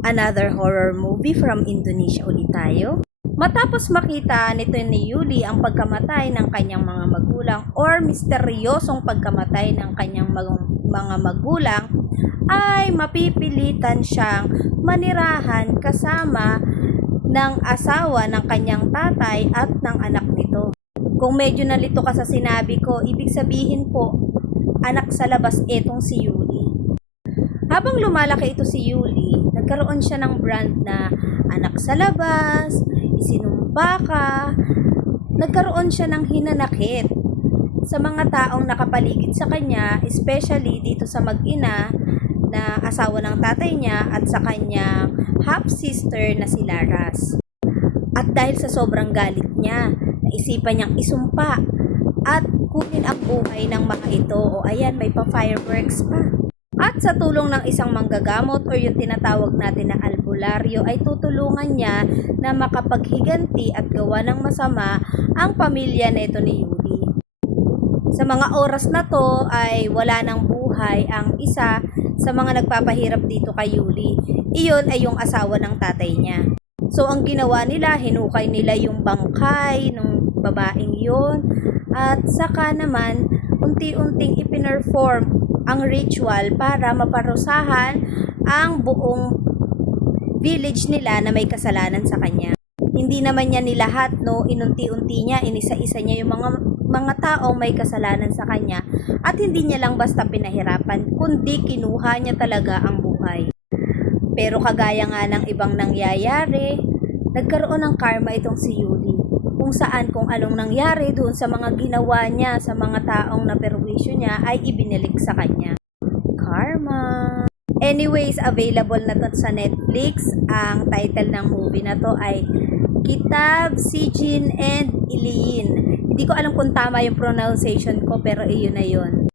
Another horror movie from Indonesia ulit tayo. Matapos makita nito ni Yuli ang pagkamatay ng kanyang mga magulang or misteryosong pagkamatay ng kanyang mga magulang, ay mapipilitan siyang manirahan kasama ng asawa ng kanyang tatay at ng anak nito. Kung medyo nalito ka sa sinabi ko, ibig sabihin po, anak sa labas etong si Yuli. Habang lumalaki ito si Yuli, nagkaroon siya ng brand na anak sa labas, isinumpa ka, nagkaroon siya ng hinanakit sa mga taong nakapaligid sa kanya, especially dito sa mag-ina na asawa ng tatay niya at sa kanyang half-sister na si Laras. At dahil sa sobrang galit niya, naisipan niyang isumpa at kunin ang buhay ng mga ito. O ayan, may pa-fireworks pa. At sa tulong ng isang manggagamot o yung tinatawag natin na albularyo ay tutulungan niya na makapaghiganti at gawa ng masama ang pamilya nito ni Yuli. Sa mga oras na to ay wala ng buhay ang isa sa mga nagpapahirap dito kay Yuli. Iyon ay yung asawa ng tatay niya. So ang ginawa nila, hinukay nila yung bangkay ng babaeng yon at saka naman unti-unting ipinerform ang ritual para maparusahan ang buong village nila na may kasalanan sa kanya. Hindi naman niya nilahat, no, inunti-unti niya, inisa-isa niya yung mga taong may kasalanan sa kanya at hindi niya lang basta pinahirapan, kundi kinuha niya talaga ang buhay. Pero kagaya nga ng ibang nangyayari, nagkaroon ng karma itong si Yuli. Kung saan kung anong nangyari doon sa mga ginawa niya sa mga taong naperwisyo niya ay ibinalik sa kanya. Karma. Anyways, available na to sa Netflix. Ang title ng movie na to ay Kitab, Sijin, and Iliyin. Hindi ko alam kung tama yung pronunciation ko pero iyon na yun.